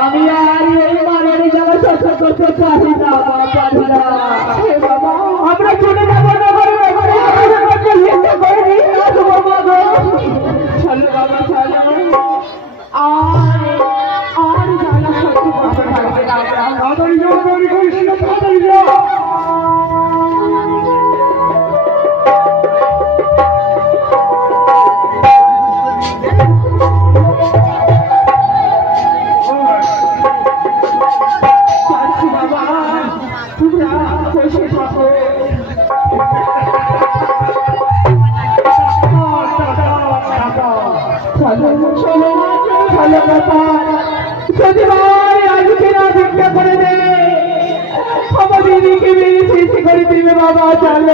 আমি আর এই মানের জ্বালা সহ্য করতে পারি না বাবা। আমরা চলে যাবো না আর জ্বালা সহ্য করতে পারবে না। বাবা চলো